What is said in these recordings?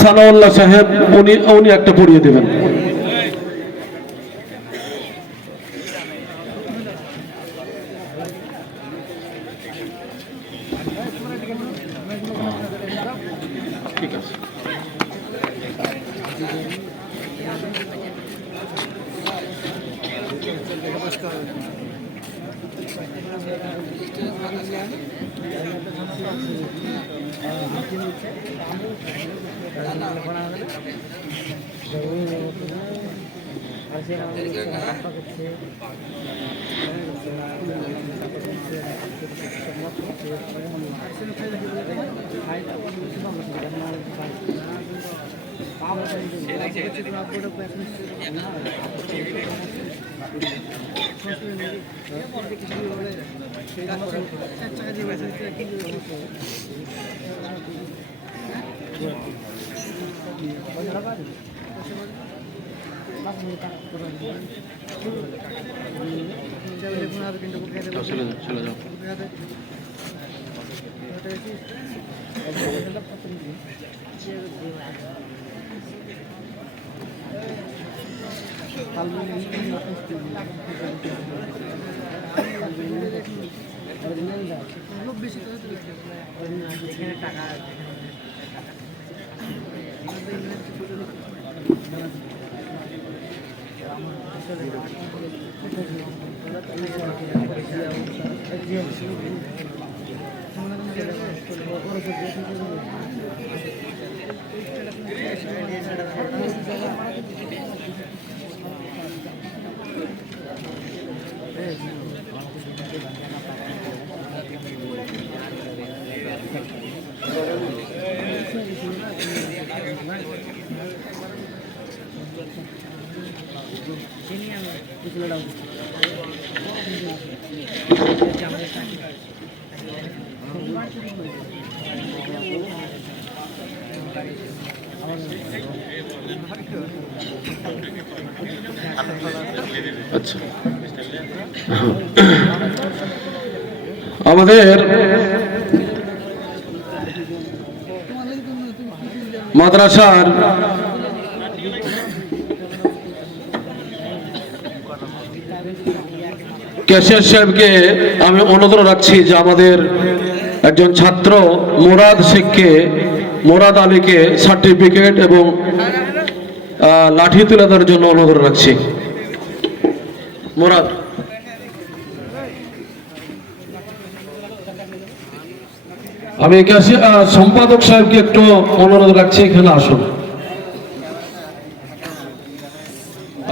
সানাউল্লাহ সাহেব উনি একটা পড়িয়ে দেবেন। ঠিক আছে। চলে যাও। আচ্ছা, আমাদের মাদ্রাসার ক্যাশিয়ার সাহেবকে আমি অনুরোধ রাখছি যে আমাদের একজন ছাত্র মোরাদ আলীকে সার্টিফিকেট এবং লাঠি তুলে দেওয়ার জন্য অনুরোধ রাখছি। মোরাদ, আমি সম্পাদক সাহেবকে একটু অনুরোধ রাখছি, এখানে আসুন।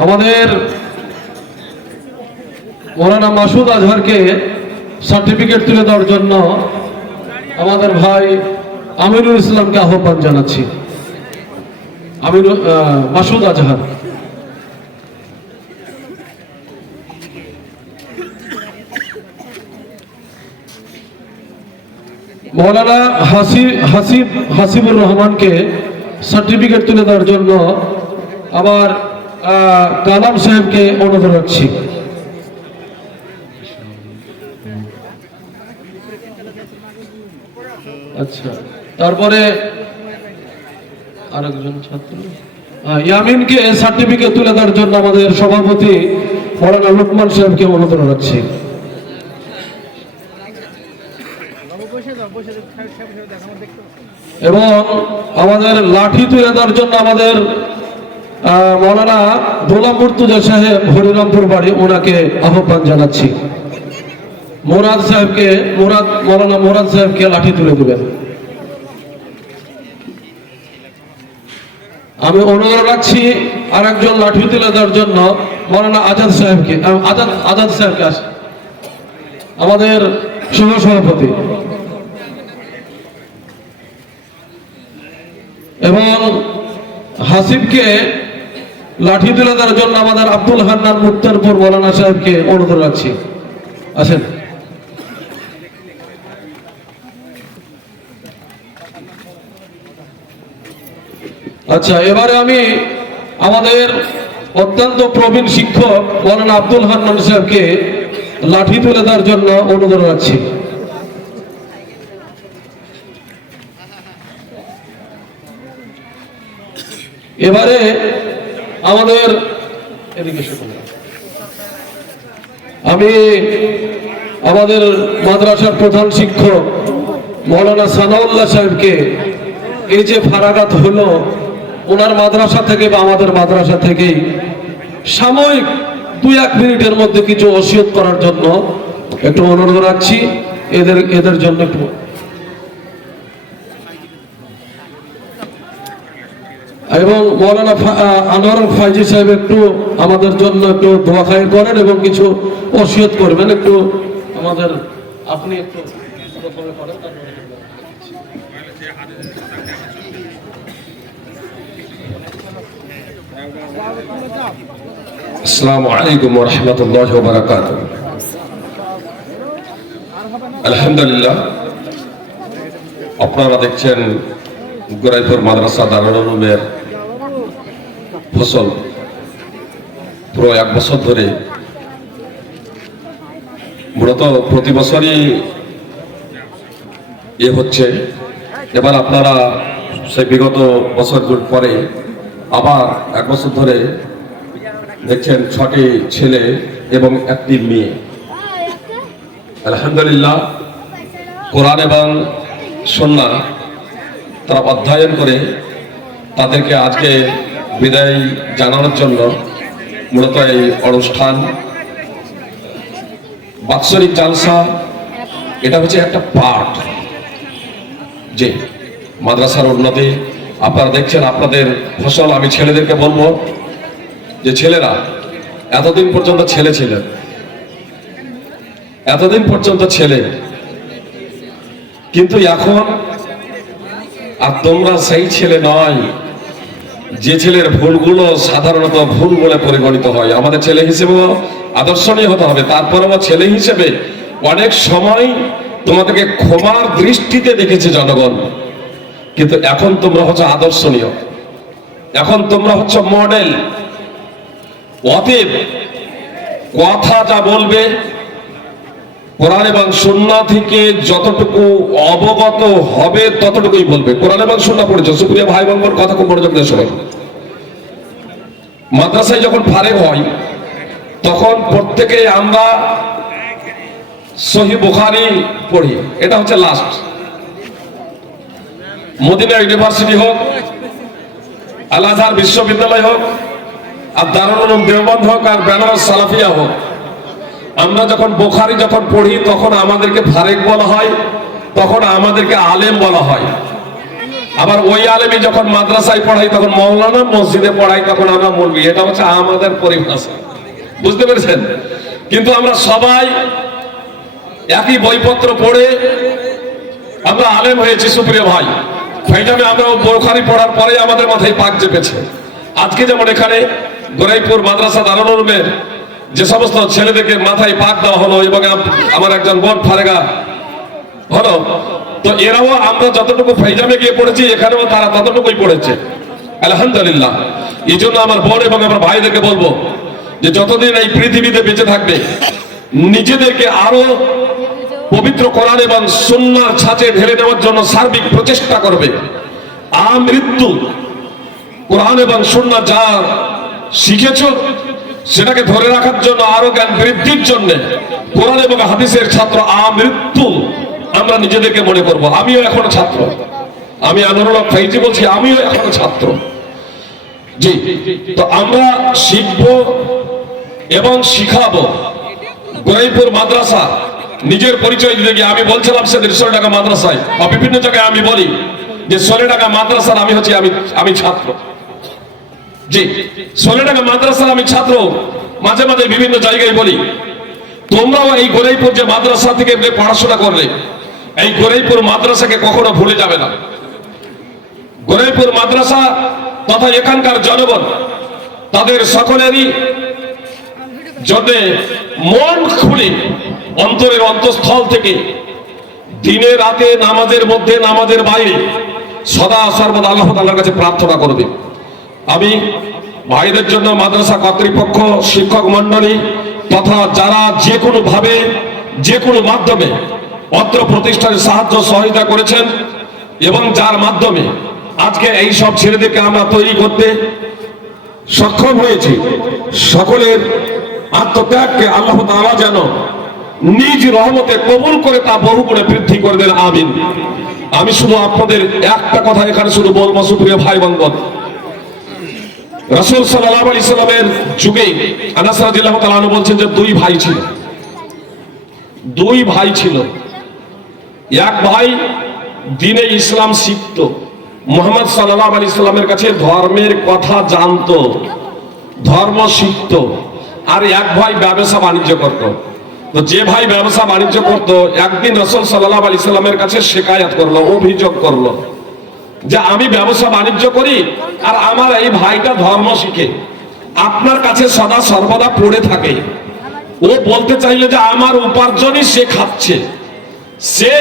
আমাদের মৌলানা মাসুদ আজহারকে সার্টিফিকেট তুলে দেওয়ার জন্য আমাদের ভাই আমিনুল ইসলামকে আহ্বান জানাচ্ছি। মাসুদ আজহার, মৌলানা হাসিবুর রহমানকে সার্টিফিকেট তুলে দেওয়ার জন্য আবার কালাম সাহেবকে অনুরোধ রাখছি। আচ্ছা, তারপরে আরেকজন ছাত্র ইয়ামিনকে সার্টিফিকেট তুলে দেওয়ার জন্য আমাদের সভাপতি মৌলানা লুকমান সাহেবকে অনুরোধ রাখছি। এবং আমাদের লাঠি তুলে দেওয়ার জন্য আমাদের মৌলানা গোলাম মুর্তুজা সাহেব হরিরামপুর বাড়ি, ওনাকে আহ্বান জানাচ্ছি। মৌলানা মোরাদ সাহেবকে লাঠি তুলে দেবেন। আমি অনুরোধ রাখছি আর একজন লাঠি তুলে দেওয়ার জন্য মৌলানা আজাদ সাহেবকে আমাদের সহ সভাপতি, এবং হাসিবকে লাঠি তুলে দেওয়ার জন্য আমাদের আব্দুল হান্নান মুক্তারপুর মৌলানা সাহেবকে অনুরোধ রাখছি। আসেন। আচ্ছা, এবারে আমি আমাদের অত্যন্ত প্রবীণ শিক্ষক মৌলানা আব্দুল হান্নান সাহেবকে লাঠি তুলে দেওয়ার জন্য অনুরোধ রাখছি। এবারে আমাদের এদিকে আমি আমাদের মাদ্রাসার প্রধান শিক্ষক মৌলানা সানাউল্লাহ সাহেবকে এই যে ফারাগাত হলো ওনার মাদ্রাসা থেকে বা আমাদের মাদ্রাসা থেকেই সাময়িক 2-1 মিনিটের মধ্যে কিছু ওসিয়ত করার জন্য একটু অনুরোধ রাখছি। এদের জন্য একটু এবং মৌলানা আনোয়ার ফাইজি সাহেব একটু আমাদের জন্য একটু দোয়া খায়ের করেন এবং কিছু ওসিয়ত করবেন। একটু আমাদের আপনি একটু করেন। আসসালামু আলাইকুম ওয়া রাহমাতুল্লাহি ওয়া বারাকাতুহু। আলহামদুলিল্লাহ, আপনারা দেখছেন গোরাইপুর মাদ্রাসা দারুল উলুমের ফসল পুরো 1 বছর ধরে মূলত প্রতি বছরই হচ্ছে। এবার আপনারা সেই বিগত বছরগুলোর পরে আবার 1 বছর ধরে দেখছেন 6টি ছেলে এবং 1টি মেয়ে আলহামদুলিল্লাহ কোরআন এবং সুন্নাহ তারা অধ্যয়ন করে তাদেরকে আজকে বিদায় জানানোর জন্য মূলত এই অনুষ্ঠান বাৎসরিক জালসা। এটা হচ্ছে একটা পার্ট যে মাদ্রাসার উন্নতি। আপনারা দেখছেন আপনাদের ফসল। আমি ছেলেদেরকে বলবো যে ছেলেরা এতদিন পর্যন্ত ছেলে ছিলেন, এতদিন পর্যন্ত ছেলে, কিন্তু এখন আর তোমরা সেই ছেলে নয় যে ছেলের ভুলগুলো সাধারণত ভুল বলে পরিগণিত হয়। আমাদের ছেলে হিসেবেও আদর্শনীয় হতে হবে। তারপরেও ছেলে হিসেবে অনেক সময় তোমাদেরকে ক্ষমার দৃষ্টিতে দেখেছে জনগণ, কিন্তু এখন তোমরা হচ্ছে আদর্শনীয়, এখন তোমরা হচ্ছে মডেল। অতএব কথা যা বলবে কোরআন এবং সুন্নাহ থেকে যতটুকু অবগত হবে ততটুকুই বলবে। কোরআন এবং সুন্নাহ পড়েছে সুপ্রিয় ভাই বোনগণ, কথা খুব মনোযোগ দিয়ে শোনেন। মাদ্রাসায় যখন ফারেগ হয় তখন প্রত্যেকে আমরা সহিহ বুখারী পড়ি, এটা হচ্ছে লাস্ট। মদিনা ইউনিভার্সিটি হোক, আল আজহার বিশ্ববিদ্যালয় হোক, আর দারুল উলুম দেওবন্দ হোক, আর বেনারস সালাফিয়া হোক, আমরা যখন বুখারী যখন পড়ি তখন আমাদেরকে ফারেক বলা হয়, তখন আমাদেরকে আলেম বলা হয়। আবার ওই আলেমই যখন মাদ্রাসায় পড়াই তখন মৌলানা, মসজিদে পড়াই তখন আমরা মৌলবি। এটা হচ্ছে আমাদের পরিভাষা, বুঝতে পেরেছেন? কিন্তু আমরা সবাই একই বইপত্র পড়ে আমরা আলেম হয়েছি সুপ্রিয় ভাই। ফাইজামে আমরা বুখারী পড়ার পরে আমাদের মাথায় পাক চেপেছে। আজকে যেমন এখানে গোরাইপুর মাদ্রাসা দারুল উলুমের যে সমস্ত ছেলেদেরকে মাথায় পাক দেওয়া হলো এবং আমার একজন বোন ফারেগা হলো, তো এরাও আমরা যতটুকু ফাইজামে গিয়ে পড়েছি এখানেও তারা ততটুকুই পড়েছে আলহামদুলিল্লাহ। এই জন্য আমার বোন এবং আমার ভাইদেরকে বলবো যে যতদিন এই পৃথিবীতে বেঁচে থাকবে নিজেদেরকে আরো পবিত্র কোরআন এবং সুন্নাহর ছাঁচে ঢেলে দেওয়ার জন্য সার্বিক প্রচেষ্টা করবে। আমৃত্যু কোরআন এবং সুন্নাহ যা শিখেছ সেটাকে ধরে রাখার জন্য, আরো জ্ঞান বৃদ্ধির জন্য কোরআন এবং হাদিসের ছাত্র আমৃত্যু আমরা নিজেদেরকে মনে করব। আমিও এখনো ছাত্র, আমি আনোয়ারুল হক ফাইজি বলছি, আমিও এখনো ছাত্র। জি, তো আমরা শিখব এবং শিখাবো। গোরাইপুর মাদ্রাসা নিজের পরিচয় দিতে গিয়ে আমি বলছিলাম সেদিন 16 টাকা মাদ্রাসায় বা বিভিন্ন জায়গায় আমি বলি যে 16 টাকা মাদ্রাসার আমি হচ্ছি আমি ছাত্র। জি, 16 টাকা মাদ্রাসার আমি ছাত্র। মাঝে মাঝে বিভিন্ন জায়গায় বলি তোমরাও এই গোরাইপুর যে মাদ্রাসা থেকে পড়াশোনা করলে এই গোরাইপুর মাদ্রাসাকে কখনো ভুলে যাবে না। গোরাইপুর মাদ্রাসা তথা এখানকার জনগণ তাদের সকলেরই জন্য মন খুলে অন্তরের অন্তঃস্থল থেকে দিনে রাতে নামাজের মধ্যে নামাজের বাইরে সদা সর্বদা আল্লাহ তাআলার কাছে প্রার্থনা করবে। আমি ভাইদের জন্য মাদ্রাসা কর্তৃপক্ষ, শিক্ষক মন্ডলী তথা যারা যে কোনো ভাবে যে কোনো মাধ্যমে অত্র প্রতিষ্ঠানে সাহায্য সহযোগিতা করেছেন এবং যার মাধ্যমে আজকে এই সব ছেলেদেরকে আমরা তৈরি করতে সক্ষম হয়েছি। সকলের আত্মত্যাগকে আল্লাহ তাআলা যেন নিজ রহমতে কবুল করে তা বহু গুণে বৃদ্ধি করে দেন, আমিন। আমি শুধু আপনাদের একটা কথা এখানে শুধু বলবো, সুপ্রিয় ভাই বন্ধু, রাসূল সাল্লাল্লাহু আলাইহি সাল্লামের যুগে আনাস রাদিয়াল্লাহু তাআলা আনহু বলছেন যে দুই ভাই ছিল। এক ভাই দ্বীনে ইসলাম শিখত, মুহাম্মদ সাল্লাল্লাহু আলাইহি সাল্লামের কাছে ধর্মের কথা জানতো, ধর্ম শিখত। আর এক ভাই ব্যবসা বাণিজ্য করত। তো যে ভাই ব্যবসা বাণিজ্য করত, একদিন রাসূল সাল্লাল্লাহু আলাইহি সাল্লামের কাছে শিকায়াত করলো, অভিযোগ করলো যে আমি ব্যবসা বাণিজ্য করি আর আমার এই ভাইটা ধর্ম শিখে আপনার কাছে সদা সর্বদা পড়ে থাকে। ও বলতে চাইলে যে আমার উপার্জনই সে খাচ্ছে, সে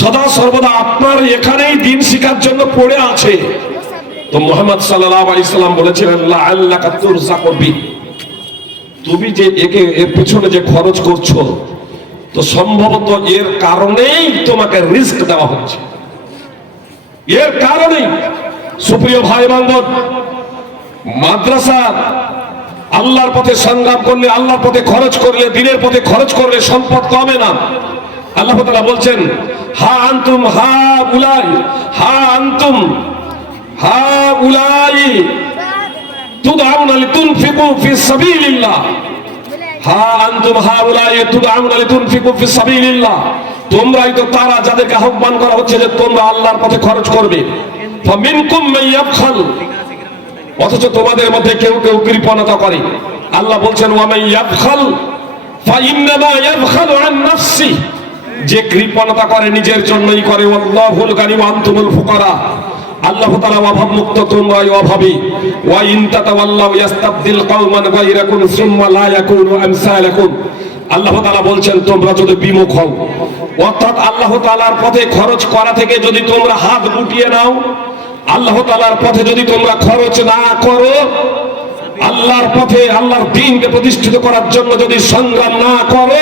সদা সর্বদা আপনার এখানেই দিন শিখার জন্য পড়ে আছে। তো মুহাম্মদ সাল্লাল্লাহু আলাইহি সাল্লাম বলেছিলেন, লাআল্লাকা তুরযাকু বি, তুমি যে এর পেছনে যে খরচ করছো, তো সম্ভবত এর কারণেই তোমাকে রিস্ক দেওয়া হচ্ছে, এর কারণেই। সুপ্রিয় ভাই বান্ধব, মাদ্রাসা আল্লাহর পথে সংগ্রাম করলে, আল্লাহর পথে খরচ করলে, দ্বীনের পথে খরচ করলে সম্পদ কমে না। আল্লাহ তাআলা বলছেন, হা আনতুম হা উলাই তুদআউনা লিতুনফিকু ফি সাবিলিল্লাহ, হা আনতুম হা উলাই তুদআউনা লিতুনফিকু ফি সাবিলিল্লাহ, তোমরাই তো তারা যাদেরকে আহ্বান করা হচ্ছে যে তোমরা আল্লাহর পথে খরচ করবে। ফামিনকুম মান ইয়াবখাল, অথচ তোমাদের মধ্যে কেউ কেউ কৃপণতা করে। আল্লাহ বলছেন, ওয়া মান ইয়াবখাল ফাইন্নামা ইয়াবখালু আন নাফসি, যে কৃপণতা করে নিজের জন্যই করে। আল্লাহুল গানি ওয়া আনতুমুল ফুকারা, আল্লাহ তাআলা অভাব মুক্ত, তোমরাই অভাবী। ওয়া ইন তাতাওয়াল্লাউ ইস্তাবদিল কওমান গায়রাকুম সুম্মা লা ইয়াকুনু আমসালাকুম, আল্লাহ তাআলা বলছেন তোমরা যদি বিমুখ হও, অর্থাৎ আল্লাহ তাআলার পথে খরচ করা থেকে যদি তোমরা হাত গুটিয়ে নাও, আল্লাহ তাআলার পথে যদি তোমরা খরচ না করো, আল্লাহর পথে আল্লাহর দ্বীনকে প্রতিষ্ঠিত করার জন্য যদি সংগ্রাম না করো,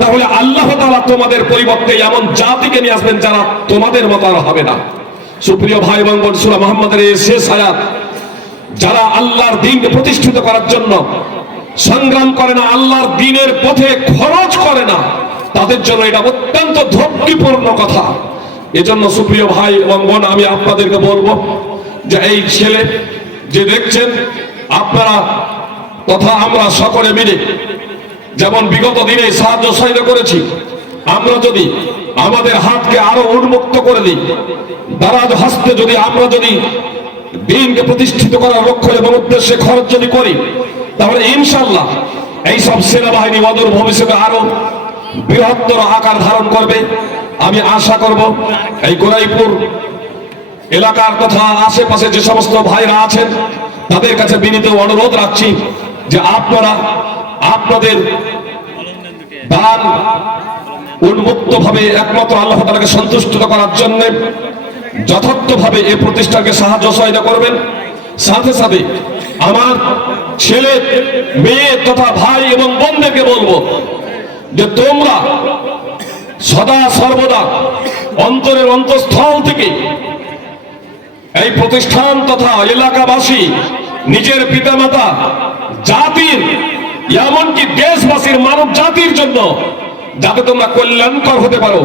তাহলে আল্লাহ তাআলা তোমাদের পরিবর্তে এমন জাতিকে নিয়ে আসবেন যারা তোমাদের মতো আর হবে না। সুপ্রিয় ভাই বোন, সূরা মুহাম্মাদের এই শেষ আয়াত, যারা আল্লাহর দ্বীনকে প্রতিষ্ঠিত করার জন্য সংগ্রাম করে না, আল্লাহর দ্বীনের পথে খরচ করে না, তাদের জন্য এটা অত্যন্ত ঝক্কিপূর্ণ কথা। এজন্য সুপ্রিয় ভাই এবং বোন, আমি আপনাদেরকে বলবো যে এই ছেলে যে দেখছেন আপনারা তথা আমরা সকলে মিলে যেমন বিগত দিনে সাহায্য সহায়তা করেছি, আমরা যদি আমাদের হাতকে আরো উন্মুক্ত করে দিই, দারাজ হস্তে যদি আমরা যদি দ্বীনকে প্রতিষ্ঠিত করার লক্ষ্য এবং উদ্দেশ্যে খরচ যদি করি, তাহলে ইনশাআল্লাহ এই সব সেনাবাহিনী অদূর ভবিষ্যতে আরো বৃহত্তর আকার ধারণ করবে। আমি আশা করব এই গোরাইপুর এলাকার তথা আশেপাশে যে সমস্ত ভাইরা আছেন তাদের কাছে বিনীত অনুরোধ রাখছি যে আপনারা আপনাদের দান উন্মুক্ত ভাবে একমাত্র আল্লাহ তাআলাকে সন্তুষ্ট করার জন্য যথার্থভাবে এই প্রতিষ্ঠানকে সাহায্য সহায়তা করবেন। সাথে সাথে আমার ছেলে মেয়ে তথা ভাই এবং বোনদেরকে বলবো যে তোমরা সদা সর্বদা অন্তরের অন্তঃস্থল থেকে এই প্রতিষ্ঠান তথা এলাকাবাসী, নিজের পিতামাতা, জাতির, এমনকি দেশবাসীর মানব জাতির জন্য যাতে তোমরা কল্যাণকর হতে পারো,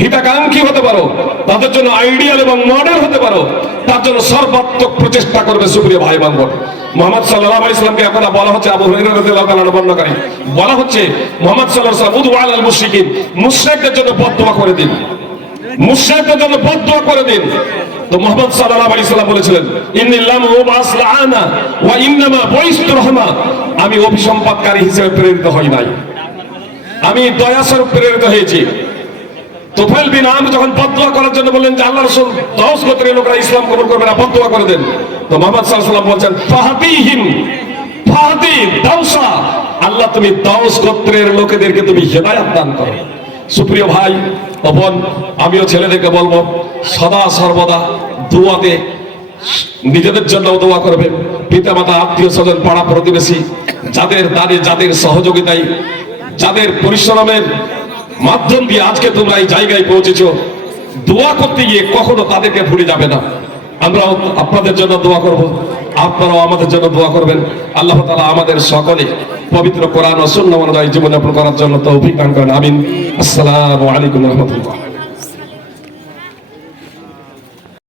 হিতাকাঙ্ক্ষী হতে পারো, তাদের জন্য আইডিয়াল এবং মডেল হতে পারো, তার জন্য সর্বাত্মক প্রচেষ্টা করবে। সুপ্রিয় ভাই বান্ধব, মুহাম্মদ সাল্লাল্লাহু আলাইহি সাল্লামকে এখন বলা হচ্ছে, আবু হুরায়রা রাদিয়াল্লাহু তাআলা বর্ণনাকারী বলা হচ্ছে, মুহাম্মদ সাল্লাল্লাহু আলাইহি ওয়াসাল্লাম উদু আলাল মুশরিকিন, মুশরিকদের জন্য বদদোয়া করে দিন, মুশরিকদের জন্য বদদোয়া করে দিন। তো মুহাম্মদ সাল্লাল্লাহু আলাইহি সাল্লাম বলেছিলেন, ইন্নাল্লাহু মাসলানা ওয়া ইন্নামা বুইসতু রাহমা, আমি অভিসম্পাদকারী হিসেবে প্রেরিত হই নাই, আমি দয়া স্বরূপ প্রেরিত হয়েছি। তুফাইল বিন আমর যখন বদদোয়া করার জন্য বললেন যে আল্লাহর রাসূল দাউস গোত্রের লোকরা ইসলাম কবুল করবে না, বদদোয়া করে দেন। তো মুহাম্মদ সাল্লাল্লাহু আলাইহি সাল্লাম বলেন, ফাহদিহিম ফাহদি দাউসা, আল্লাহ তুমি দাউস গোত্রের লোকেদেরকে তুমি হেদায়েত দান করো। সুপ্রিয় ভাই ও বোন, আমিও ছেলেদেরকে বলবো সদা সর্বদা দুয়াতে নিজেদের জন্য দোয়া করবে, পিতামাতা, আত্মীয় স্বজন, পাড়া প্রতিবেশী, যাদের দাঁড়িয়ে যাদের সহযোগিতায়, যাদের পরিশ্রমের মাধ্যম দিয়ে আজকে তোমরা এই জায়গায় পৌঁছেছো, দোয়া করতে গিয়ে কখনো তাদেরকে ভুলে যাবে না। আমরাও আপনাদের জন্য দোয়া করব, আপনারাও আমাদের জন্য দোয়া করবেন। আল্লাহ তাআলা আমাদের সকলে পবিত্র কোরআন ও সুন্নাহ অনুযায়ী জীবনযাপন করার জন্য তৌফিক দান করেন। আমিন। আসসালামু আলাইকুম ওয়া রাহমাতুল্লাহ।